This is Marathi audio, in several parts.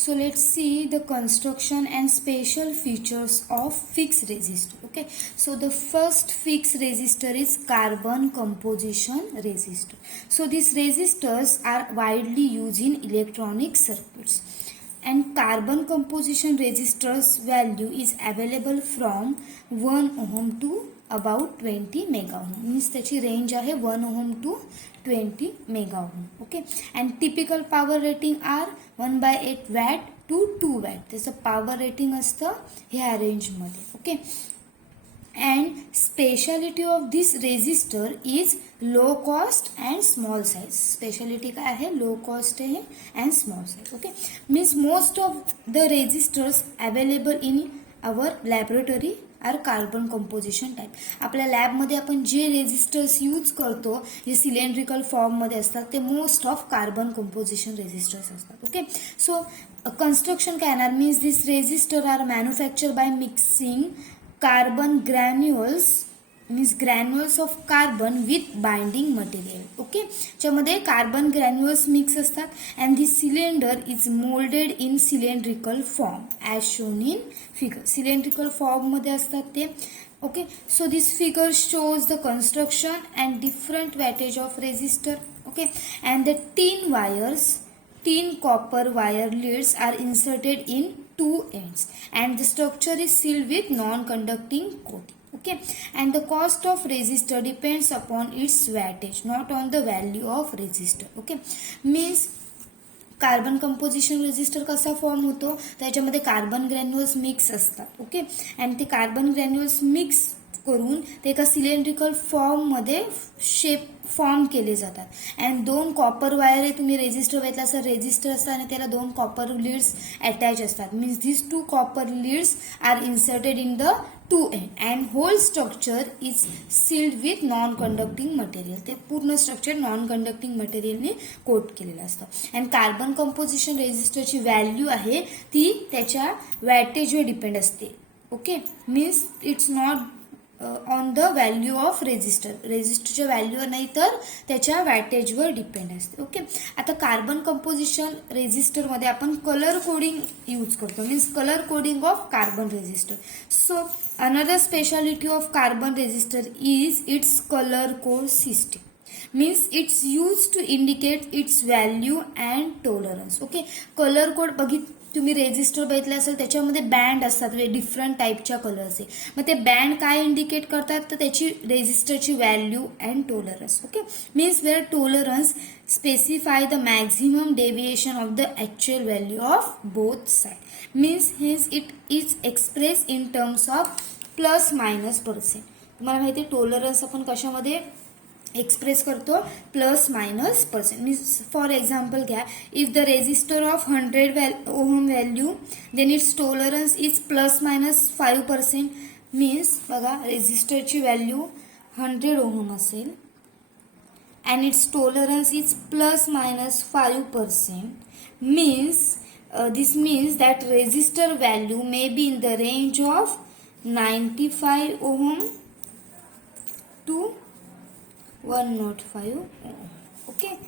So let's see the construction and special features of fixed resistor. Okay, so the first fixed resistor is carbon composition resistor. So these resistors are widely used in electronic circuits, and carbon composition resistors value is available from 1 ohm to about 20 mega ohm. Means त्याची रेंज आहे 1 ohm to 20 mega ohm. Okay, and typical power rating are 1/8 watt to 2 watt. त्याचं power rating असतं ह्या रेंज मध्ये. Okay, and speciality of this resistor is low cost and small size. Speciality काय आहे? low cost आहे and small size. Okay, means most of the resistors available in our laboratory are carbon composition type. आपल्या लॅबमध्ये आपण जे रेजिस्टर्स यूज करतो जे सिलेंड्रिकल फॉर्ममध्ये असतात ते most of carbon composition resistors असतात. ओके, सो कन्स्ट्रक्शन काय येणार? Means this resistor are manufacture by mixing carbon granules, means granules of carbon with binding material. Okay, ज्यामध्ये कार्बन ग्रॅन्युअल्स मिक्स असतात and this cylinder is moulded in cylindrical form as shown in figure. Cylindrical फॉर्ममध्ये असतात ते. Okay, so this figure shows the construction and different wattage of resistor. Okay, and the tin copper wire leads are inserted in two ends and the structure is sealed with non-conducting coating. Okay, and the cost of resistor depends upon its wattage, not on the value of resistor. Okay, means carbon composition resistor कसा फॉर्म होतो? त्याच्यामध्ये कार्बन ग्रॅन्युअल्स मिक्स असतात. ओके, आणि ते कार्बन ग्रॅन्युअल्स मिक्स करून ते एका सिलेंड्रिकल फॉर्ममध्ये शेप फॉर्म केले जातात. अँड 2 कॉपर वायर आहे. तुम्ही रेजिस्टर बघितला असं रेजिस्टर असतात आणि त्याला 2 कॉपर लीड्स अटॅच असतात. Means this 2 copper leads are inserted in the 2 end and whole structure is sealed with non-conducting material. ते पूर्ण स्ट्रक्चर नॉन कंडक्टिंग मटेरियलने कोट केलेलं असतं. अँड कार्बन कंपोजिशन रेजिस्टरची व्हॅल्यू आहे ती त्याच्या वॅटेजवर डिपेंड असते. Okay, means it's not on the value of resistor. रेजिस्टरच्या व्हॅल्यूवर नाही तर त्याच्या वॅटेजवर डिपेंड असते. ओके, आता कार्बन कंपोजिशन रेजिस्टरमध्ये आपण कलर कोडिंग यूज करतो. Means colour coding of carbon resistor. So another speciality of carbon resistor is its color code system. Means it's used to indicate its value and tolerance. Okay, colour code तुम्ही रेजिस्टर बघितलं असेल त्याच्यामध्ये बँड असतात डिफरंट टाईपच्या कलर्सचे. मग ते बँड काय इंडिकेट करतात तर त्याची रेजिस्टरची value and tolerance. Okay, means where tolerance specify the maximum deviation of the actual value of both sides. Means hence it is expressed in terms of plus minus percent. तुम्हाला माहिती आहे टोलरन्स आपण कशामध्ये एक्सप्रेस करतो? Plus minus percent. Means for example घ्या, if the resistor of 100 ohm value then its tolerance is plus minus 5%. Means बघा रेजिस्टरची व्हॅल्यू 100 ओहम असेल and its tolerance is plus minus 5%. Means this means that resistor value may be in the range of 95 ohm to 105 ohm. Okay,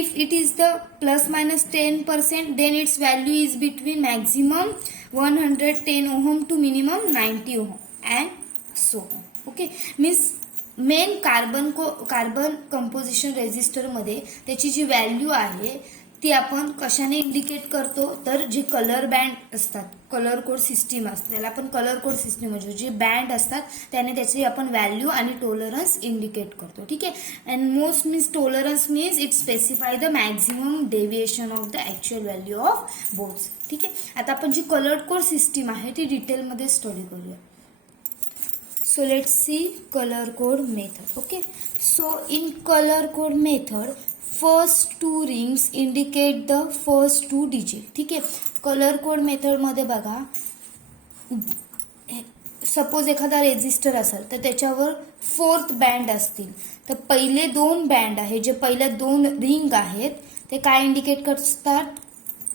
if it is the plus minus 10% then its value is between maximum 110 ohm to minimum 90 ohm and so on. Okay, means main carbon composition रेजिस्टरमध्ये त्याची जी व्हॅल्यू आहे ती आपण कशाने इंडिकेट करतो तर जे कलर बँड असतात, कलर कोड सिस्टीम असते त्याला आपण कलर कोड सिस्टीम म्हणजे जे बँड असतात त्याने त्याची आपण व्हॅल्यू आणि टोलरन्स इंडिकेट करतो. ठीक आहे, and most means tolerance means it specify the maximum deviation of the actual value of both. ठीक आहे, आता आपण जी कलर कोड सिस्टीम आहे ती डिटेलमध्ये स्टडी करूया. So let's see color code method. Okay, so in color code method first 2 rings indicate the first 2 digit. ठीक आहे, कलर कोड मेथड मध्ये बघा सपोज एखादा रेजिस्टर असेल तर त्याच्यावर 4th बँड असतील तर पहिले 2 बँड आहे जे पहिल्या 2 रिंग आहेत ते काय इंडिकेट करतात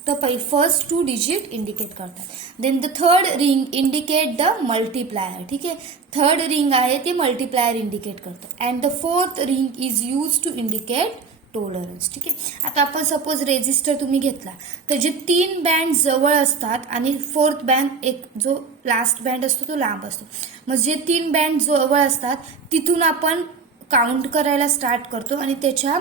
तर फर्स्ट 2 डिजिट इंडिकेट करतात. Then the third ring indicate the multiplier. ठीक आहे, थर्ड रिंग आहे ते मल्टीप्लायर इंडिकेट करतं. And the fourth ring is use to indicate tolerance. ठीक आहे. आता आपण सपोज रेजिस्टर तुम्ही घेतला तर जे 3 बँड जवळ असतात आणि 4th बँड एक जो लास्ट बँड असतो तो लांब असतो. मग जे 3 बँड जवळ असतात तिथून आपण काउंट करायला स्टार्ट करतो आणि त्याच्या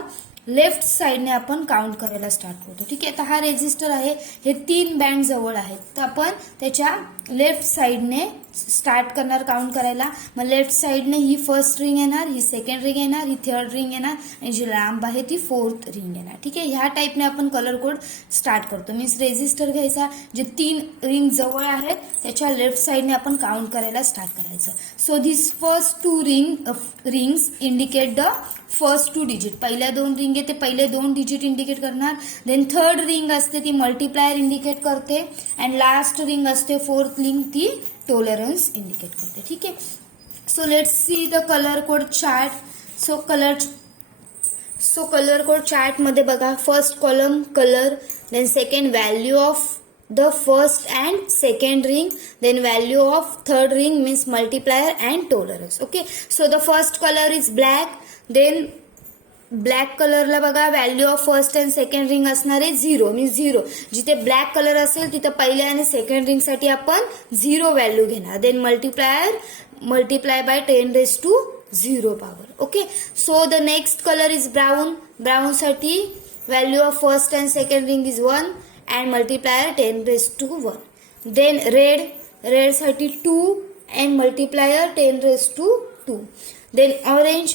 लेफ्ट साइडने आपण काउंट करायला स्टार्ट करतो. ठीक आहे. तर हा रेजिस्टर आहे, हे 3 बँड जवळ आहेत तर आपण त्याच्या लेफ्ट साइडने स्टार्ट करणार काउंट करायला. मग लेफ्ट साइडने ही फर्स्ट रिंग येणार, ही सेकंड रिंग येणार, ही थर्ड रिंग येणार आणि जी लांब आहे ती 4th रिंग येणार. ठीक आहे. ह्या टाइपने आपण कलर कोड स्टार्ट करतो. मीन्स रेजिस्टर घ्यायचा, जे 3 रिंग जवळ आहेत त्याच्या लेफ्ट साइडने आपण काउंट करायला स्टार्ट करायचं. So this first 2 rings indicate the first 2 digit. पहिल्या 2 रिंग आहे ते पहिले 2 डिजिट इंडिकेट करणार. देन थर्ड रिंग असते ती मल्टीप्लायर इंडिकेट करते अँड लास्ट रिंग असते 4th रिंग ती टॉलरन्स इंडिकेट करते. ठीक आहे. So let's see the colour code chart. So colour code chart मध्ये बघा, first column colour, then second value of the first and second ring, then value of third ring means multiplier and tolerance. Okay, so the first color is black. Then black कलरला बघा value of first and second ring असणार आहे 0 मीन्स 0. जिथे ब्लॅक कलर असेल तिथे पहिल्या आणि सेकंड रिंग साठी आपण 0 व्हॅल्यू घेणार. Then multiply by 10⁻0 power. Okay, so the next colour is brown. Brown साठी value of first and second ring is 1 and multiplier 10⁻1. Then red साठी 2 and multiplier 10⁻2. Then orange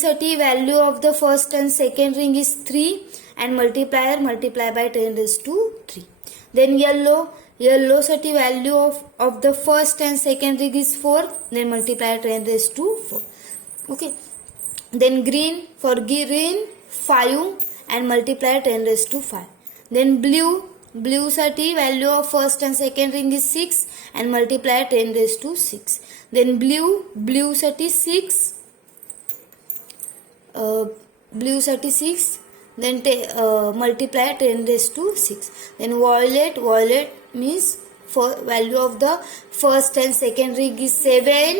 साठी value of the first and second ring is 3 and multiply by 10⁻3. Then yellow साठी value of the first and second ring is 4, then multiply 10⁻4. Okay, then green 5 and multiply 10⁻5. Then blue साठी value of first and second ring is 6 and multiply 10⁻6. Then blue साठी 6, then multiply 10⁻6. Then violet means for value of the first and second ring is 7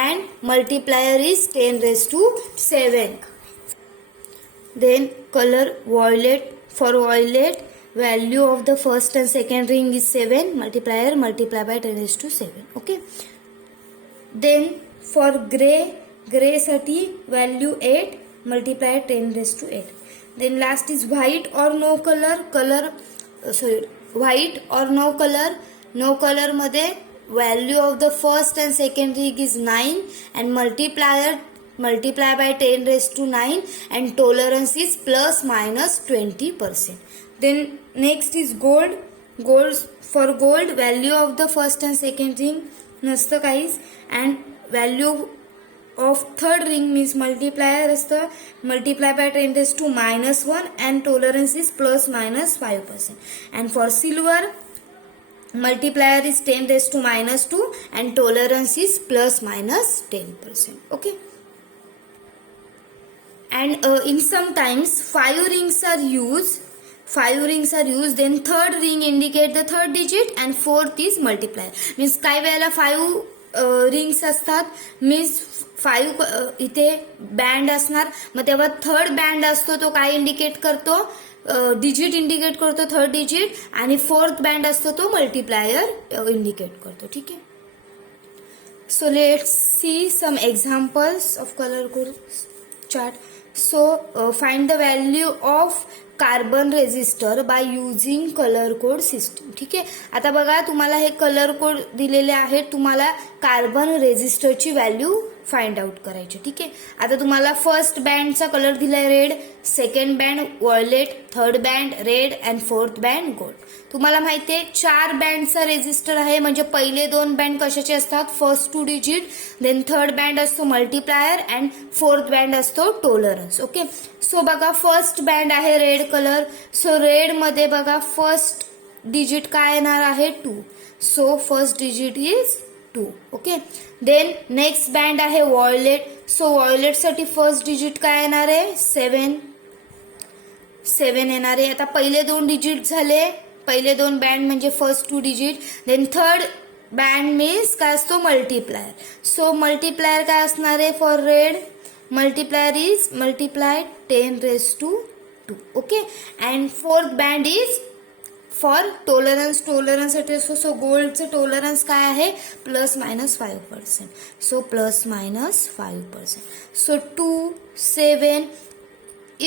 and multiplier is 10⁻7. Then color violet. For violet, value of the first and second ring is 7, multiply by 10⁻7. Okay. Then for gray साठी value 8, multiply 10⁻8. Then last is white or no color. White or no color. No color मध्ये value of the first and second ring is 9 and multiply by 10⁻9 and tolerance is plus minus 20%. Then next is gold. For gold value of the first and second ring नसतं काहीच and value of third ring means multiplier असतं, multiply by 10⁻1 and tolerance is plus minus 5%. And for silver multiplier is 10⁻2 and tolerance is plus minus 10%. Okay. And in sometimes 5 rings are used. Then third ring indicate the third digit and fourth is multiplier. Means काही वेळेला 5 रिंग्स असतात, मीन्स 5 इथे बँड असणार, मग तेव्हा थर्ड बँड असतो तो काय इंडिकेट करतो, डिजिट इंडिकेट करतो थर्ड डिजिट, आणि फोर्थ बँड असतो तो मल्टिप्लायर इंडिकेट करतो. ठीक आहे. So let's see some examples of colour code chart. So find the value of carbon resistor by using colour code system. ठीक आहे. आता बघा तुम्हाला हे कलर कोड दिलेले आहेत, तुम्हाला कार्बन रेजिस्टरची व्हॅल्यू फाइंड आउट करायची. ठीक आहे. आता तुम्हाला फर्स्ट बँडचा कलर दिलाय red, second band violet, third band red and fourth band gold. तुम्हाला माहितीये 4 बँडचा रेजिस्टर आहे, म्हणजे पहिले 2 बँड कशाचे असतात, first 2 digit, then third band असतो मल्टिप्लायर अँड फोर्थ बँड असतो टॉलरन्स. ओके. सो बघा फर्स्ट बँड आहे रेड कलर. सो रेड मध्ये बघा फर्स्ट डिजिट काय येणार आहे 2. So first digit is 2. Okay. Then next band आहे व्हायोलेट. सो व्हायोलेट साठी फर्स्ट डिजिट काय येणार आहे 7 येणार आहे. आता पहिले 2 डिजिट झाले, पहिले 2 बँड म्हणजे first 2 digit. Then third band means काय असतो मल्टिप्लायर. सो मल्टिप्लायर काय असणार आहे for red, multiplier is multiply 10 raised to 2. Okay, and fourth band is for tolerance साठी असतो. सो गोल्डचं टॉलरन्स काय आहे ±5%. So ±5%. So 2 7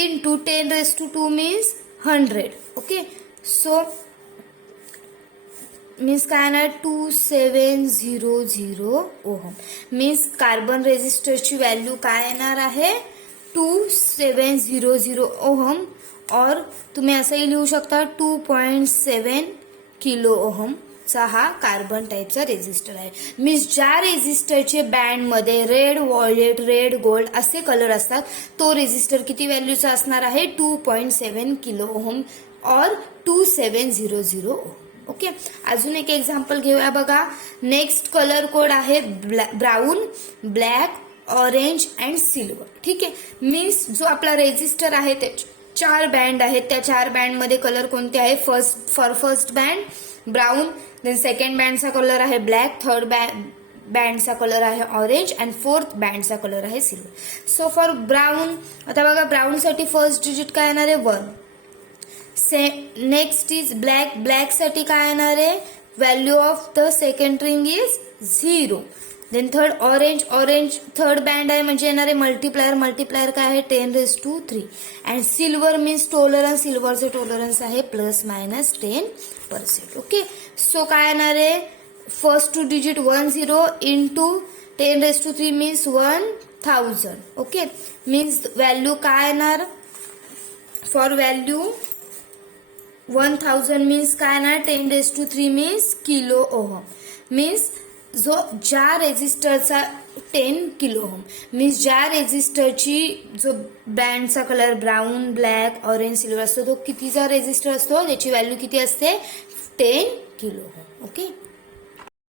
into 10 raised to 2 means 100. Okay, so means काय येणार 2700 ओहम. मीन्स कार्बन रेजिस्टरची व्हॅल्यू काय येणार आहे 2700 ओहम. और तुम्ही असंही लिहू शकता 2.7 किलो ओहमचा हा कार्बन टाईपचा रेजिस्टर आहे. मीन्स ज्या रेजिस्टरचे बँडमध्ये रेड व्हायोलेट रेड गोल्ड असे कलर असतात तो रेजिस्टर किती व्हॅल्यूचा असणार आहे 2.7 किलो ओहम और 2700 ओहम. ओके, अजून एक एक्झाम्पल घेऊया बघा. नेक्स्ट कलर कोड आहे brown black orange and silver. ठीक आहे, मीन्स जो आपला रेजिस्टर आहे ते 4 बँड आहेत. त्या 4 बँड मध्ये कलर कोणते आहे first band brown, then second बँडचा कलर आहे ब्लॅक, थर्ड बँडचा कलर आहे ऑरेंज अँड फोर्थ बँडचा कलर आहे सिल्वर. सो फॉर ब्राऊन आता बघा ब्राऊनसाठी फर्स्ट डिजिट काय येणार आहे 1. नेक्स्ट इज ब्लॅक साठी काय येणार आहे value of the second ring is 0. Then third orange third band आहे म्हणजे येणारे मल्टिप्लायर काय आहे 10 raised to 3. And silver means tolerance, सिल्वरचे टॉलरन्स आहे ±10%. ओके, सो काय येणार आहे first 2 digit 10 into 10 raised to 3 means 1000. Okay, means value काय येणार फॉर व्हॅल्यू 1000 मीन्स काय येणार 10 raised to 3 means kilo ohm. Means जो ज्या रेजिस्टरचा 10 किलो ओहम मीन्स ज्या रेजिस्टरची जो बँडचा colour brown black orange silver असतो तो कितीचा रेजिस्टर असतो त्याची व्हॅल्यू किती असते 10 किलो ओहम. ओके.